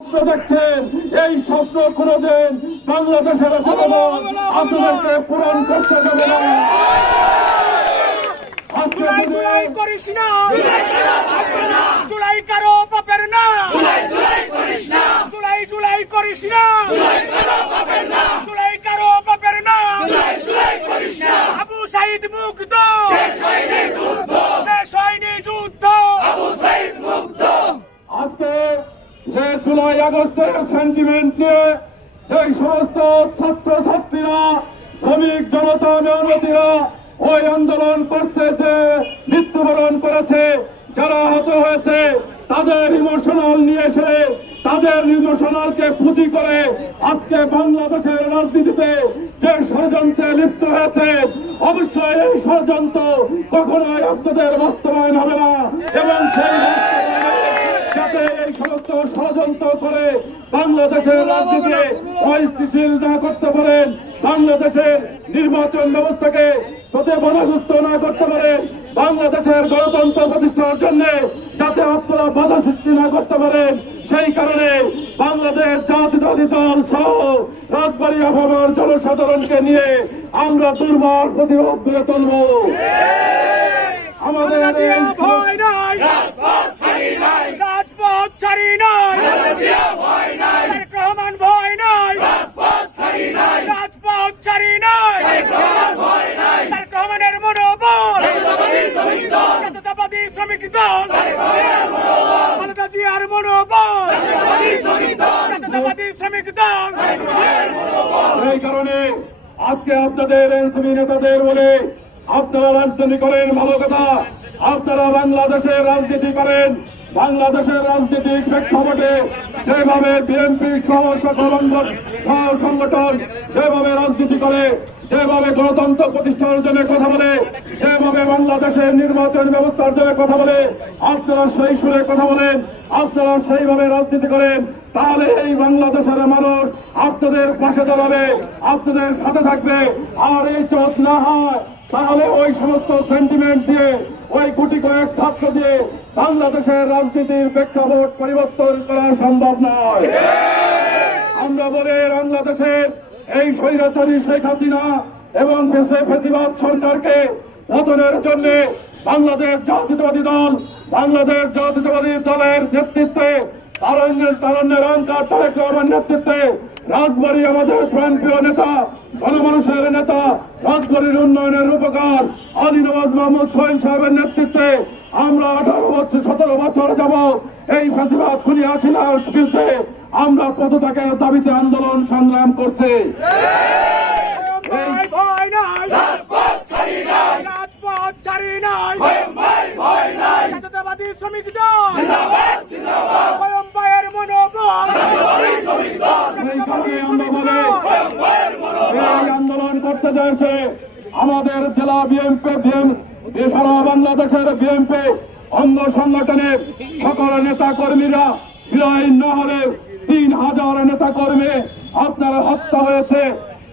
দেখছেন এই স্বপ্ন কোনদিন বাংলাদেশের জনগণ আপনাদেরকে পূরণ করতে দেবে না। জুলাই করিস না, জুলাই কারো বাপের না, জুলাই করিস না, জুলাই কারো বাপের না। আবু সাইদ মুগ্ধ, শেষ হয়নি যুদ্ধ। আজকে যে জুলাই আগস্টের সেন্টিমেন্ট নিয়ে যে সমস্ত ছাত্র ছাত্রীরা, শ্রমিক জনতা, মেহনতিরা ওই আন্দোলন করতে যে মৃত্যুবরণ করেছে, যারা আহত হয়েছে, তাদের ইমোশনাল নিয়ে এসে তাদের ইমোশনালকে পুঁজি করে আজকে বাংলাদেশের রাজনীতিতে যে ষড়যন্ত্রে লিপ্ত হয়েছে, অবশ্যই এই ষড়যন্ত্র কখনোই আপনাদের বাস্তবায়ন হবে না। এবং সেই যাতে এই সমস্ত ষড়যন্ত্র করে বাংলাদেশের রাজনীতিতে অস্থিতিশীল না করতে পারেন, বাংলাদেশের নির্বাচন ব্যবস্থাকে যাতে বাধাগ্রস্ত না করতে পারেন, বাংলাদেশের গণতন্ত্র প্রতিষ্ঠার জন্য যাতে আপনারা বাধা সৃষ্টি না করতে পারেন, সেই কারণে বাংলাদেশ জাতীয়তাবাদী দল সহ রাজবাড়ী আবহাওয়ার জনসাধারণকে নিয়ে আমরা দুর্বার প্রতিরোধ গড়ে তুলব। আমাদের ভয় নাই, রাজপথ ছাড়ি নাই, রহমান ভয় নাই, রাজপথ ছাড়ি নাই, রহমানের মনোবল, জাতীয়তাবাদী শ্রমিক দল, খালেদা জিয়ার মনোবল, জাতীয়তাবাদী শ্রমিক দল। এই কারণে আজকে আপনাদের এনসিপি নেতাদের বলে, আপনারা রাজনীতি করেন ভালো কথা, আপনারা বাংলাদেশের রাজনীতি করেন, বাংলাদেশের রাজনীতিক প্রেক্ষাপটে যেভাবে বিএনপি সহ সকল সংগঠন যেভাবে রাজনীতি করে, যেভাবে গণতন্ত্র প্রতিষ্ঠার জন্য কথা বলে, যেভাবে বাংলাদেশের নির্বাচন ব্যবস্থার জন্য কথা বলে, আপনারা সেই সুরে কথা বলেন, আপনারা সেইভাবে রাজনীতি করেন, তাহলে এই বাংলাদেশের মানুষ আপনাদের পাশে দাঁড়াবে, আপনাদের সাথে থাকবে। আর এই চোট না হয় তাহলে ওই সমস্ত সেন্টিমেন্ট দিয়ে, ওই গুটি কয়েক ছাত্র দিয়ে বাংলাদেশের রাজনীতির প্রেক্ষাপট পরিবর্তন করা সম্ভব নয়। আমরা বলি বাংলাদেশের এই স্বৈরাচারী শেখ হাসিনা এবং ফ্যাসিবাদ সরকারকে পতনের জন্য বাংলাদেশ জাতীয়তাবাদী দল, বাংলাদেশ জাতীয়তাবাদী দলের নেতৃত্বে তারুণ্যের অহংকার তারেক রহমানের নেতৃত্বে রাজবাড়ী আমাদের প্রাণপ্রিয় নেতা, গণমানুষের নেতা, রাজবাড়ীর উন্নয়নের রূপকার আলী নওয়াজ মাহমুদ খোয়েন সাহেবের নেতৃত্বে আমরা 17 বছর যাব এই ফ্যাসিবাদ খুনি হাসিনার বিরুদ্ধে আমরা পদত্যাগের দাবিতে আন্দোলন সংগ্রাম করছি। ভয় নাই, রাজপথ ছাড়ি নাই, জাতীয়তাবাদী শ্রমিক দল, ভাইয়ের মনোবল। এই কারণে আমরা বলি এই আন্দোলন করতে যাচ্ছে আমাদের জেলা বিএনপি, সারা বাংলাদেশের বিএনপি অঙ্গ সংগঠনের সকল নেতা কর্মীরা বিদায় না হলে 3000 নেতা কর্মী আপনারা হত্যা হয়েছে,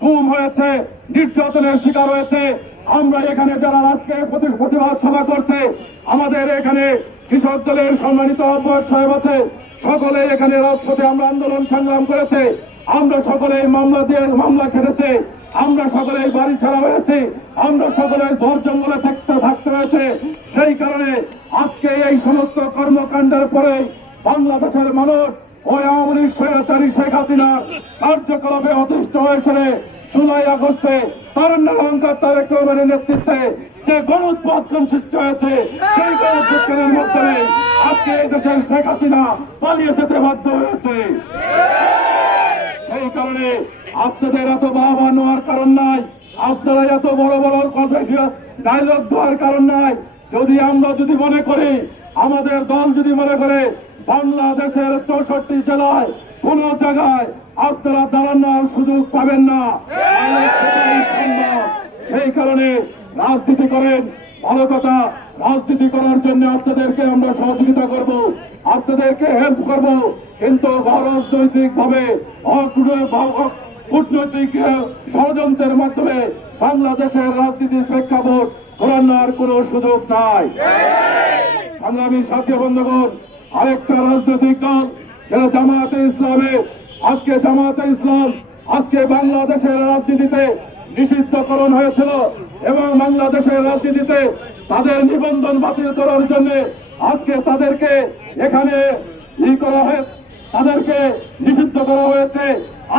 গুম হয়েছে, নির্যাতনের শিকার হয়েছে। আমরা এখানে যারা আজকে প্রতিবাদ সভা করছে, আমাদের এখানে কৃষক দলের সম্মানিত আহ্বায়ক সাহেব আছে, সকলে এখানে রাজপথে আমরা আন্দোলন সংগ্রাম করেছে, আমরা সকলে মামলা খেটেছে, আমরা সকলে বাড়ি ছাড়া হয়েছে, আমরা সকলে ঝড় জঙ্গলে থাকতে হয়েছে। সেই কারণে আজকে এই সমস্ত কর্মকাণ্ডের পরে বাংলাদেশের মানুষ ওই আওয়ামী লীগ স্বৈরাচারী শেখ হাসিনা কার্যকলাপে অতিষ্ঠ হয়েছিল। জুলাই আগস্টে তারুণ্যের অহংকার তারেক রহমানের নেতৃত্বে যে গণউৎপাদন সৃষ্টি হয়েছে, সেই গণউৎপাদনের মাধ্যমে আজকে এই দেশের শেখ হাসিনা পালিয়ে যেতে বাধ্য হয়েছে। সেই কারণে আপনাদের এত বাহবা নেওয়ার কারণ নাই, আপনারা এত বড় বড় ডায়লগ দেওয়ার কারণ নাই। আমরা যদি মনে করি, আমাদের দল যদি মনে করে বাংলাদেশের 64 জেলায় কোন জায়গায় আপনারা দাঁড়ানোর সুযোগ পাবেন না, সেই কারণে রাজনীতি করেন ভালো কথা, রাজনীতি করার জন্য আপনাদেরকে আমরা সহযোগিতা করব, আপনাদেরকে হেল্প করব, কিন্তু অরাজনৈতিক ভাবে কূটনৈতিক ষড়যন্ত্রের মাধ্যমে বাংলাদেশের রাজনীতির প্রেক্ষাপট ঘোরানোর কোন সুযোগ নাই। সংগ্রামী সাথী বন্ধুগণ, আরেকটা রাজনৈতিক দল যারা জামায়াতে ইসলামে আজকে জামায়াতে ইসলাম আজকে বাংলাদেশের রাজনীতিতে নিষিদ্ধকরণ হয়েছিল এবং বাংলাদেশের রাজনীতিতে তাদের নিবন্ধন বাতিল করার জন্য আজকে তাদেরকে এখানে তাদেরকে নিষিদ্ধ করা হয়েছে।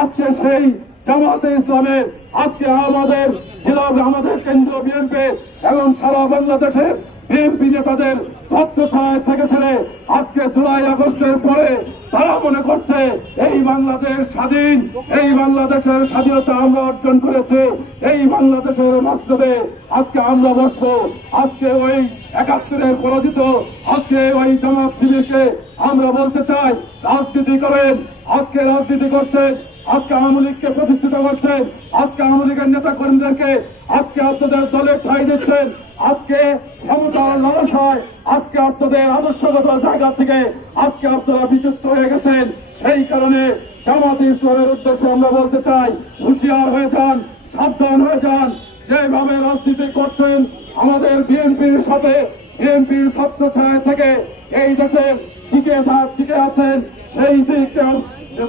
আজকে সেই জামায়াতে ইসলামের আজকে আমাদের জেলা আমাদের কেন্দ্রীয় বিএনপি এবং সারা বাংলাদেশের বিএনপি নেতাদের ছত্রছায়ায় থেকে ছেড়ে আজকে জুলাই আগস্টের পরে তারা মনে করছে এই বাংলাদেশ স্বাধীন, এই বাংলাদেশের স্বাধীনতা আমরা অর্জন করেছি, এই বাংলাদেশের মস্তবে আজকে আমরা বসবো। আজকে ওই ৭১-এর পরাজিত আজকে ওই জামাত শিবিরকে আমরা বলতে চাই, রাজনীতি করেন, আজকে রাজনীতি করছেন, আজকে আওয়ামী লীগকে প্রতিষ্ঠিত করছেন, আজকে আওয়ামী লীগের নেতা কর্মীদেরকে আজকে আপনাদের দলে ঠাঁই দিচ্ছেন, আজকে ক্ষমতার লালসায় আজকে আপনাদের আদর্শগত জায়গা থেকে আজকে আপনারা বিচ্যুত হয়ে গেছেন। সেই কারণে জামাতে ইসলামের উদ্দেশ্যে আমরা বলতে চাই, হুঁশিয়ার হয়ে যান, সাবধান হয়ে যান। যেভাবে রাজনীতি করছেন আমাদের বিএনপির সাথে, বিএনপির ছত্রছায়া থেকে এই দেশে টিকে আছেন, সেই দিককে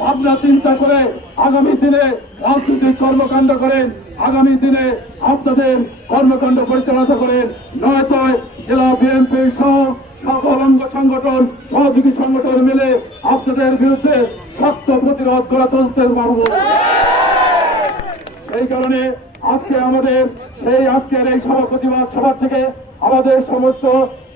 ভাবনা চিন্তা করে আগামী দিনে রাজনৈতিক কর্মকাণ্ড করেন, আগামী দিনে আপনাদের কর্মকাণ্ড পরিচালনা করেন, নয়তো জেলা বিএনপি সহ সকল অঙ্গ সংগঠন সহযোগী সংগঠন মিলে আপনাদের বিরুদ্ধে শক্ত প্রতিরোধ গড়ে তুলতে পারব। সেই কারণে আজকে আমাদের আজকের এই প্রতিবাদ সভা থেকে আমাদের সমস্ত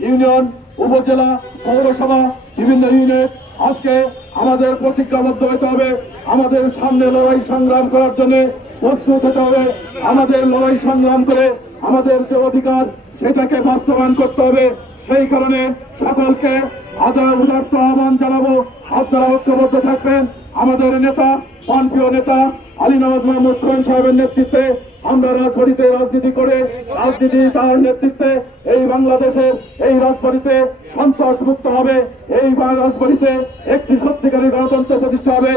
ইউনিয়ন, উপজেলা, পৌরসভা, বিভিন্ন ইউনিট আজকে আমাদের প্রতিজ্ঞাবদ্ধ হতে হবে। আমাদের সামনে লড়াই সংগ্রাম করার জন্য প্রস্তুত হতে হবে। আমাদের লড়াই সংগ্রাম করে আমাদের যে অধিকার সেটাকে বাস্তবায়ন করতে হবে। সেই কারণে সকলকে উদাত্ত আহ্বান জানাবো, আপনারা ঐক্যবদ্ধ থাকবেন। আমাদের নেতা, প্রাণপ্রিয় নেতা আলী নওয়াজ মাহমুদ খান সাহেবের নেতৃত্বে আমরা রাজবাড়িতে রাজনীতি করে তার নেতৃত্বে এই বাংলাদেশের এই রাজবাড়িতে সন্ত্রাস মুক্ত হবে, এই রাজবাড়িতে একটি সত্যিকারের গণতন্ত্র প্রতিষ্ঠা হবে।